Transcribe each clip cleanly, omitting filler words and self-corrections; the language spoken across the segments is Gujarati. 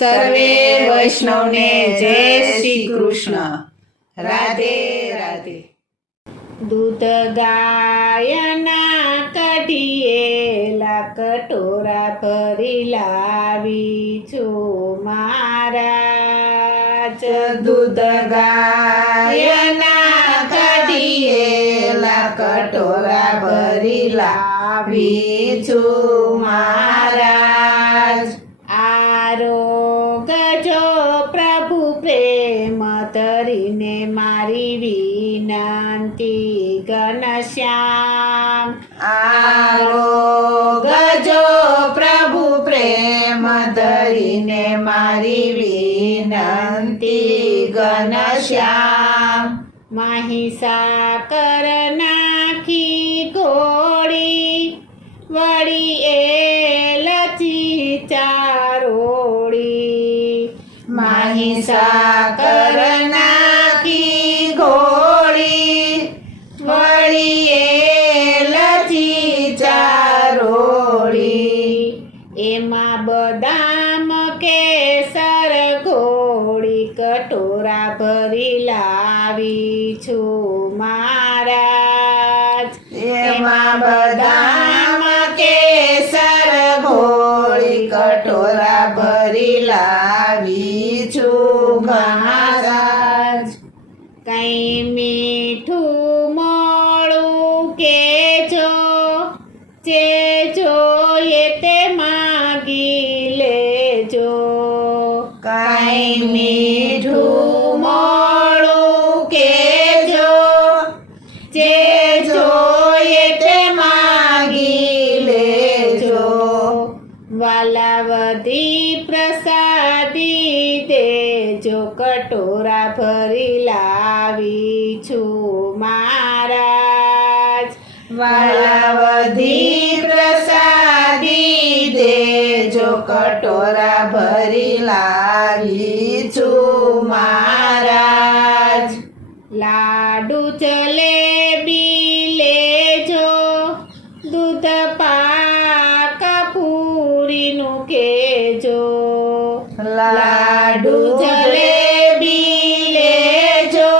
સર્વે વૈષ્ણવને જય શ્રી કૃષ્ણ. રાધે રાધે. દૂધ ગાયના કઢિયેલા કટોરા ભરી લાવી છું મહારાજ. દૂધ ગાયના કઢિયેલા કટોરા ભરી લાવી છું મહારાજ. આરોગ જો પ્રભુ પ્રેમ ધરીને મારી વિનંતી ઘનશ્યામ. આરોગજો પ્રભુ પ્રેમ ધરીને મારી વિનંતી ઘનશ્યામ. મહિષાકર નાખી ઘોડી વળી એલચી ચારોડી. મહિષાકર નાખી ઘોડી વળી એલચી ચારોડી. એમાં બદામ કેસર ઘોડી કટોરા ભરી લાવી છું મહારાજ. એમાં બદામ કેસર ઘોડી કટોરા ભરી લાવી છું મહારાજ. કઈ મીઠું મોળું કેજો જે જોઈએ તે માગી લેજો. કાંઈ મીઠું મોળું કેજો જે જોઈએ તે માગી લેજો. વાલાવધી પ્રસાદી દેજો કટોરા ભરી લાવી છું મહારાજ. વાલાવધી પ્રસાદી દેજો કટોરા ભરી લાવી છું મહારાજ. લાડુ જલેબી લેજો દૂધ પાક પૂરીનું કેજો. લાડુ જલેબી લેજો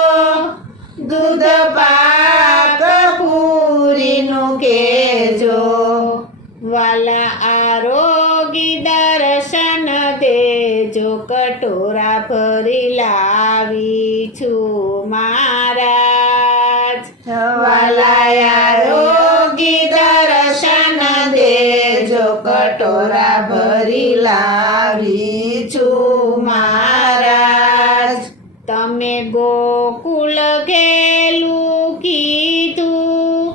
દૂધ પાક પૂરીનું કેજો. વાલા આરોગી દર્શન દેજો કટોરા ભરી લાવી છું મહારાજ. વાલાયા રોગી દર્શન દેજો કટોરા ભરી લાવી છું મહારાજ. તમે ગોકુળ ગેલું કીધું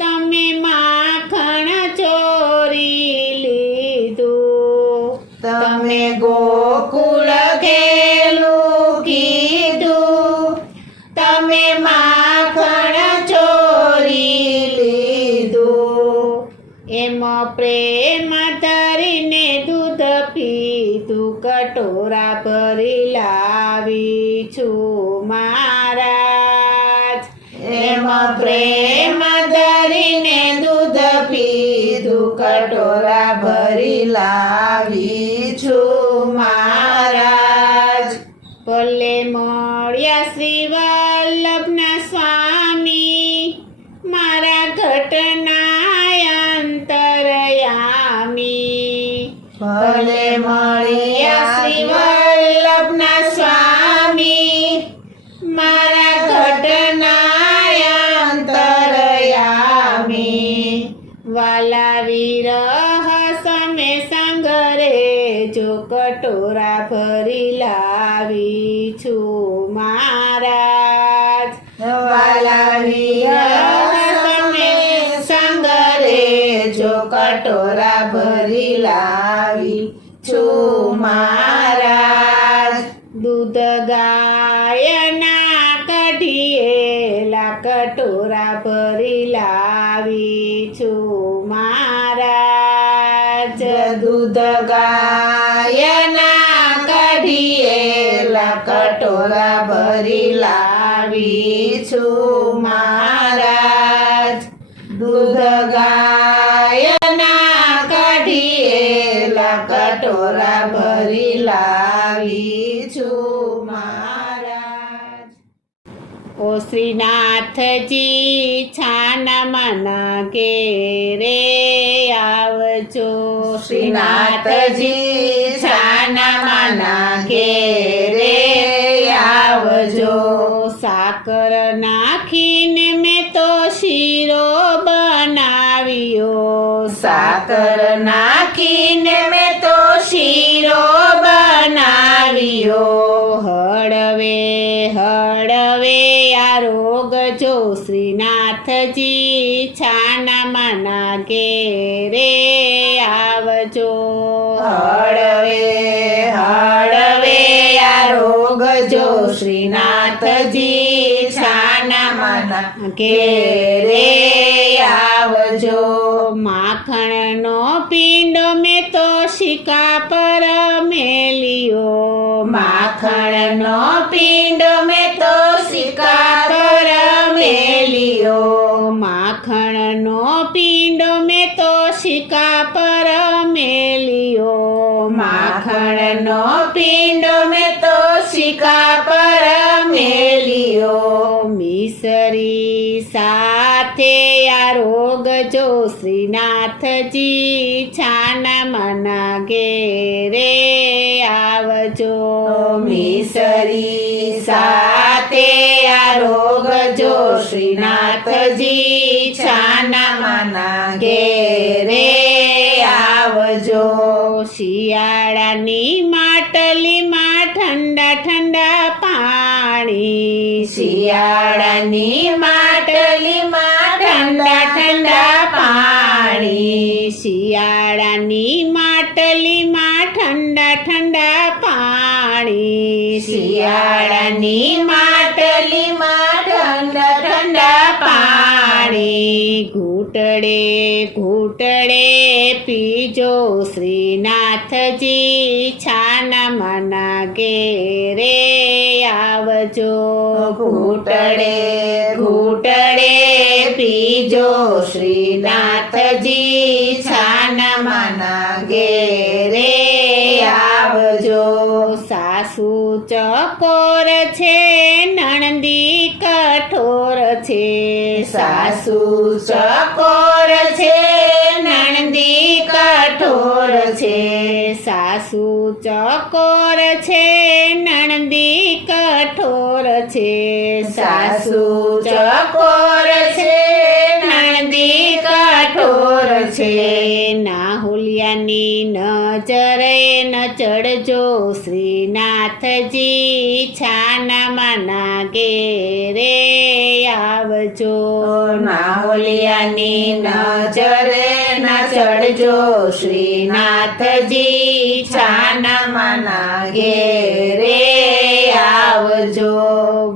તમે માખણ ચોરી લીધું. તમે ગોકુળ ગેલું કીધું તમે માખણ ચોરી લીધું. એમ પ્રેમ ધરીને દૂધ પીધું કટોરા ભરી લાવી છું મહારાજ. એમ પ્રેમ ધરીને દૂધ પીધું કટોરા ભરી લાવી છું મહારાજ. ભલે મળ્યા શ્રી વલ્લભના સ્વામી મારા ઘટના અંતરયામી. ભલે મળ્યા શ્રી વલ્લભના સ્વામી મારા ઘટના અંતરયામી. વાલા વિરહ સમે સંગરે જો કટોરા ભરી લાવી છું મહારાજ. વાલા વિરહ સમે સંગરે જો કટોરા ભરી લાવી છું મહારાજ. દૂધ ગાયના કઢિયેલા કટોરા ભરી લાવી છું મહારાજ. દૂધ ગાયના કઢિયેલા કટોરા ભરી લાવી છું મહારાજ. દૂધ ગાયના કઢિયેલા કટોરા કટોરા ભરી લાવી છું મહારાજ. ઓ શ્રીનાથજી છાનામાના ઘેરે આવજો. શ્રીનાથજી છાનામાના ઘેરે આવજો. સાકર નાખીને મેં તો શીરો બનાવ્યો. સાકર નાખીને મેં તો શીરો બનાવ્યો. હળવે હળવે આ રોગ જો શ્રીનાથજી છાનામાના ઘેરે આવજો. હળવે હળવે આ રોગ જો શ્રીનાથજી છાનામાના ઘેરે આવજો. માખણનો પીંડો મેં તો શિકા પર મેલ્યો. માખણનો પિંડ મેં તો સિક્કા પર મેલ્યો. માખણનો પીંડો મેં તો શિકા પર મેલ્યો. માખણનો પિંડ મેં તો સિક્કા પર મેલ્યો. મિસરી સાથે આ રોગ જો શ્રીનાથજી છાનામાના ઘેરે આવજો. મિસરી સાથે આ રોગ જો શ્રીનાથજી છાનામાના ઘેરે આવજો. શિયાળાની માટલીમાં ઠંડા ઠંડા પાણી. શિયાળાની માટલીમાં ઠંડા ઠંડા પાણી. શિયાળાની માટલીમાં ઠંડા ઠંડા પાણી. શિયાળાની માટલીમાં ઠંડા ઠંડા પાણી. ઘૂંટડે ઘૂંટડે પીજો શ્રીનાથજી છાનામાના ઘેરે આવજો. ઘૂંટડે ઘૂંટડે પીજો શ્રીનાથજી છાનામાના ઘેરે આવજો. સાસુ ચકોર છે નણંદી કઠોર છે. સાસુ ચકોર છે નણંદી કઠોર છે. સાસુ ચકોર છે નણંદી કઠોર છે. સાસુ ચકોર છે નણંદી કઠોર છે. નાહુલિયાની નજરે ન ચડજો શ્રીનાથજી છાનામાના ઘેરે આવજો. નાહોલિયાની નજરે ના ચડજો શ્રીનાથજી છાનામાના ઘેરે આવજો.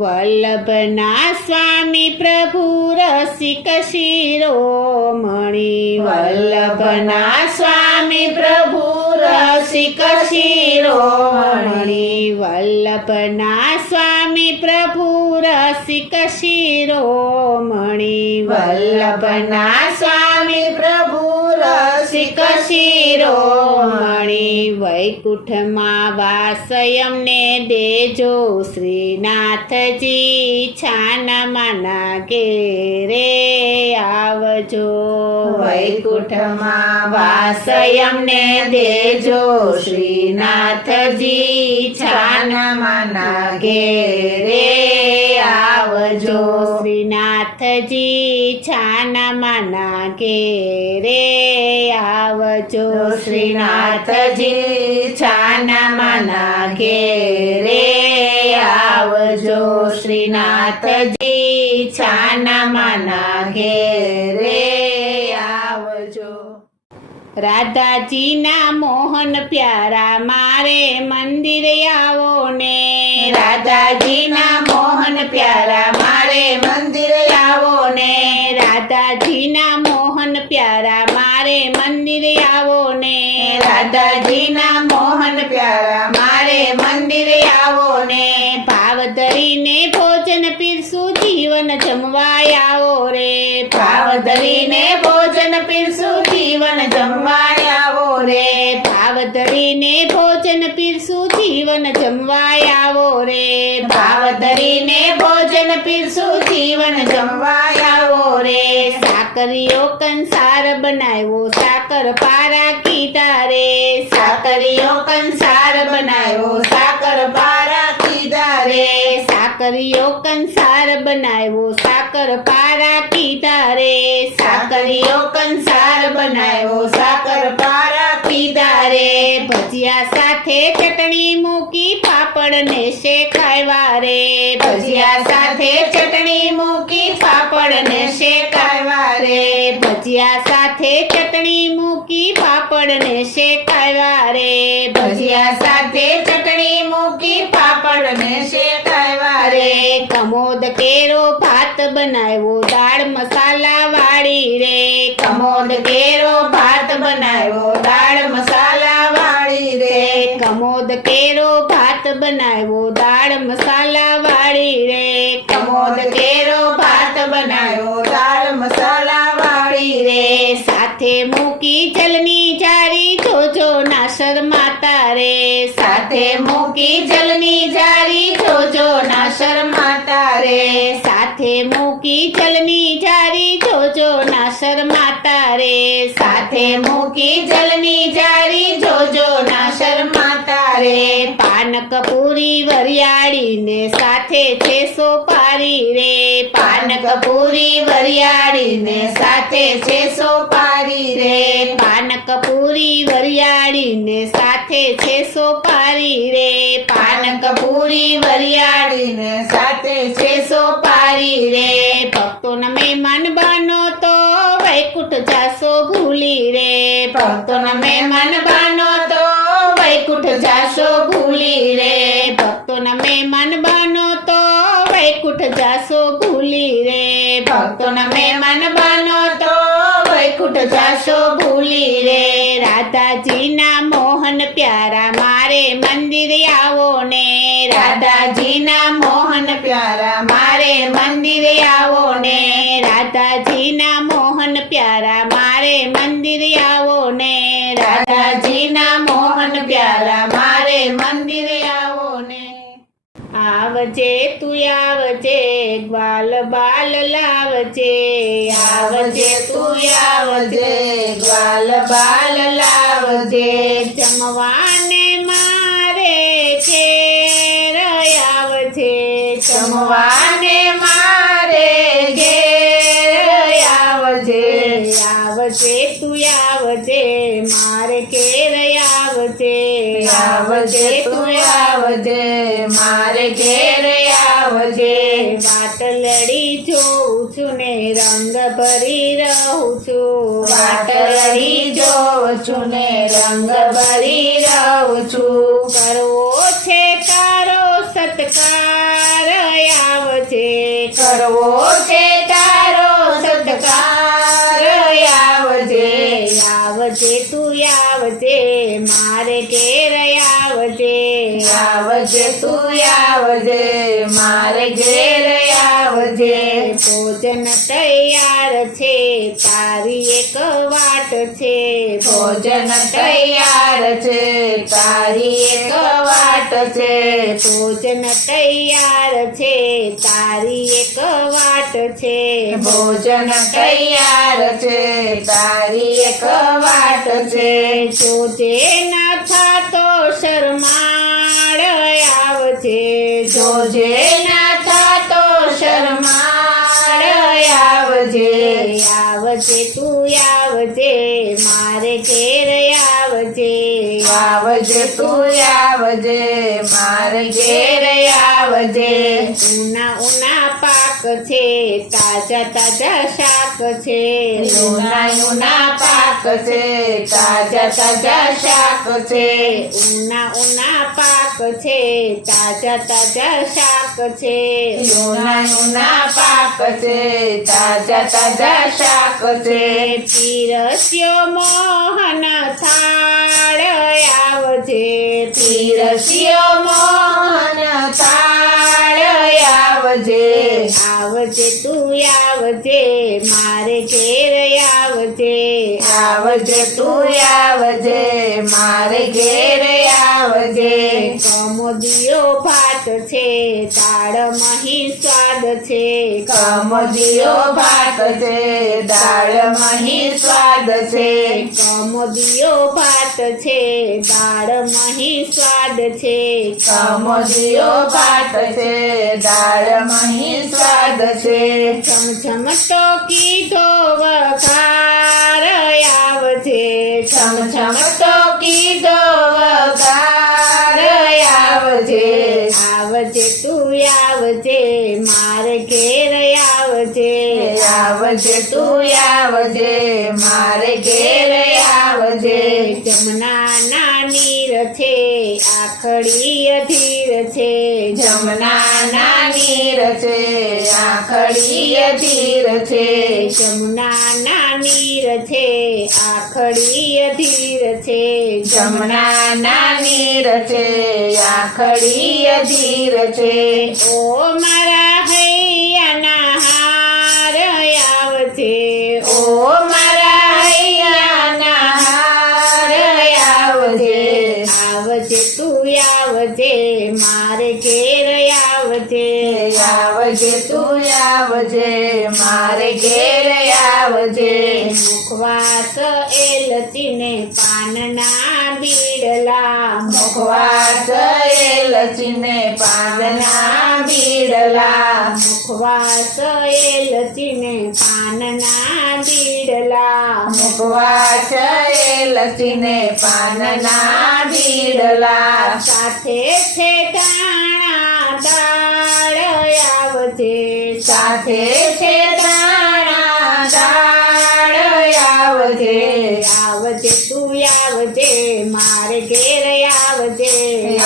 વલ્લભના સ્વામી પ્રભુ રસિક શિરોમણી. વલ્લભના સ્વામી પ્રભુ રસિક શિરોમણી. વલ્લભના સ્વામી પ્રભુ રસિક શિરોમણી. વલ્લભના સ્વામી પ્રભુ રસિક શિરોમણી. વૈકુંઠમાં વાસ એમને દેજો શ્રીનાથજી છાનામાના ઘેરે આવજો. વૈકુંઠમાં વાસ એમને દેજો શ્રીનાથજી છાનામાના ઘેરે આવજો. શ્રીનાથજી છાનામાના ઘેરે આવજો. શ્રીનાથજી છાનામાના ઘેરે આવજો. શ્રીનાથજી છાનામાના ઘેરે આવજો. રાધાજીના મોહન પ્યારા મારે મંદિરે આવો ને. રાધાજીના મોહન પ્યારા મારે મંદિરે આવો ને. રાધાજીના મોહન પ્યારા મારે મંદિરે આવો ને. રાધાજીના મોહન પ્યારા મારે મંદિરે આવો ને. ભાવ ધરીને ભોજન પીરસું જીવન જમવાય આવો રે. ભાવ ધરીને ભોજન પીરસું જીવન જમવાય આવો રે. ભાવ ધરીને જીવન જમવાય આવો રે ભાવ ધરીને ભોજન પીરસું જીવન જમવાય આવો રે સાકરીઓ કંસાર બનાવ્યો સાકર પારા કીધા રે સાકરીઓ કંસાર બનાવ્યો સાકર પારા કીધા રે સાકરીઓ કંસાર બનાવ્યો સાકર પારા કીધા રે સાકરીઓ કંસાર બનાવ્યો સાકર પારા કીધા રે ભજીયા સાથે ચટણી મૂકી પાપડ ને શેકાવ્યા રે ભજીયા સાથે ચટણી મૂકી પાપડ ને શેકાવ્યા રે ભજીયા સાથે ચટણી મૂકી પાપડ ને શેકાવ્યા રે ભજીયા સાથે ચટણી મૂકી પાપડ ને શેકાવ્યા રે કમોદ કેરો ભાત બનાવ્યો દાળ મસાલા વાળી રે કમોદ કેરો ભાત બનાવ્યો દાળ મસાલા વાળી રે કમોદ કેરો ભાત બનાવ્યો દાળ મસાલા વાળી રે કમોદ કેરો ભાત બનાવ્યો દાળ મસાલા વાળી રે સાથે મૂકી જલની જારી જોજો ના શરમાતા રે સાથે મૂકી જલની જારી જોજો ના શરમાતા રે સાથે મૂકી જલની જારી જોજો ના શરમાતા રે સાથે મૂકી જલની જારી જોજો ના શરમાતા રે પાનક પૂરી વરિયાળી ને સાથે છે સોપારી રે પાનક પૂરી વરિયાળી ને સાથે છે સોપારી રે પાનક પૂરી વરિયાળી ને સાથે છે સોપારી રે પાનક પૂરી વરિયાળી ને સાથે છે સોપારી રે ભક્તોના મહેમાન બનો તો વૈકુંઠ જાશો ભૂલી રે ભક્તોના મહેમાન બનો તો વૈકુંઠ જાશો ભૂલી રે ભક્તોના મહેમાન બનો તો વૈકુંઠ જાશો ભૂલી રે ભક્તોના મહેમાન બનો તો વૈકુંઠ જાશો ભૂલી રે રાધાજીના મોહન પ્યારા મારે મંદિર આવો ને રાધાજીના મોહન પ્યારા મારે મંદિર આવો ને રાધાજીના મોહન પ્યારા મારે મંદિર આવો ને રાધાજીના મોહન પ્યારા મારે મંદિર આવો ને આવજે તું આવજે ગ્વાલ બાલ લાવજે આવજે તું આવજે ગ્વાલ બાલ લાવજે જમવાને મારે ઘેર આવજે જમવાને મારે ઘેર આવજે આવજે તું આવજે મારે ઘેર આવજે આવજે તું આવજે મારે ઘેર આવજે વાટલડી જોઉં છું ને રંગ ભરી રહું છું વાટલડી જોઉં છું ને રંગ ભરી રહું છું કરવો છે તારો સત્કાર આવજે કરવો છે તારો સત્કાર આવજે આવજે તું આવજે મારે ઘેર આવજે આવજે તું આવજે મારે ઘેર આવજે ભોજન તૈયાર છે તારી એક વાટ છે ભોજન તૈયાર છે તારી એક વાટ છે ભોજન તૈયાર છે તારી એક વાટ છે ભોજન તૈયાર છે તારી એક વાટ છે જોજે ના થાતો શરમાળ આવજે જોજે ના થાતો શરમાળ આવજે આવજે તું આવજે મારે ઘેર આવજે આવજે તું આવજે મારે ઘેર આવજે ઉના ઉના પાક છે તાજા તાજા શાક છે ઉના ઉના પાક છે તાજા તાજા શાક છે ઉના ઉના પાક છે તાજા તાજા શાક છે ઉના ઉના પાક છે તાજા તાજા શાક છે પીરસ્યો મોહન થાળ આવજે પીરસ્યો મોહન થાળ આવજે આવજે તું આવજે મારે ઘેર આવજે આવજે તું આવજે મારે ઘેર આવજે કમોદ કમોદિયો ભાત છે દાળમાં હિ સ્વાદ છે કમોદિયો ભાત છે દાળમાં હિ સ્વાદ છે કમોદિયો ભાત છે દાળમાં હિ સ્વાદ છે કમોદિયો ભાત છે દાળમાં હિ સ્વાદ છે છમછમ તો કીધો વખાર આવજે છમછમ તો કીધો વગાર આવજે આવજે તું આવજે મારે ઘેર આવજે આવજે તું આવજે મારે ઘેર આવજે જમના નીર છે આખડી અધીર છે જમના નીર છે આખડી અધીર છે જમના નીર છે આખડી અધીર છે જમના નીર છે આખડી અધીર છે ઓ મારા હૈયાના હાર આવજે ઓ મારા હૈયાના હાર આવજે આવજે તું આવજે મારે ઘેર આવજે આવજે તું આવજે મારે ઘેર આવજે મુખવાસ એલચીને પાનના બીડલા મુખવાસ એલચીને પાનના બીડલા મુખવાસ એલચીને પાનના બીડલા મુખવાસ એલચીને પાનના બીડલા સાથે છે દાણા દાળ આવજે સાથે છે દાણા દાળ આવજે આવજે તું આવજે મારે ઘેર આવજે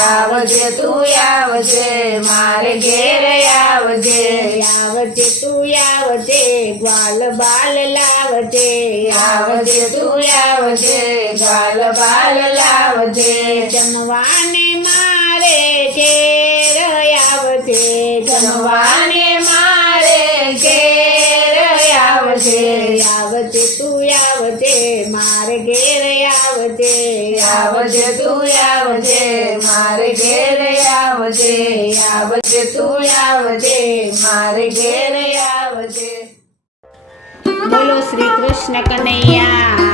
આવજે તું આવજે મારે ઘેર આવજે આવજે તું આવજે ગ્વાલ બાલ લાવજે આવજે તું આવજે ગાલ બાલ લાવજે જમવાને મારે ઘેર આવજે જમવાને મારે ઘેર આવજે આવજે તું આવજે મારે ઘેર આવજે આવજે તું આવજે મારે ઘેર આવજે આવજે તું આવજે મારે ઘેર આવજે બોલો શ્રી કૃષ્ણ કનૈયા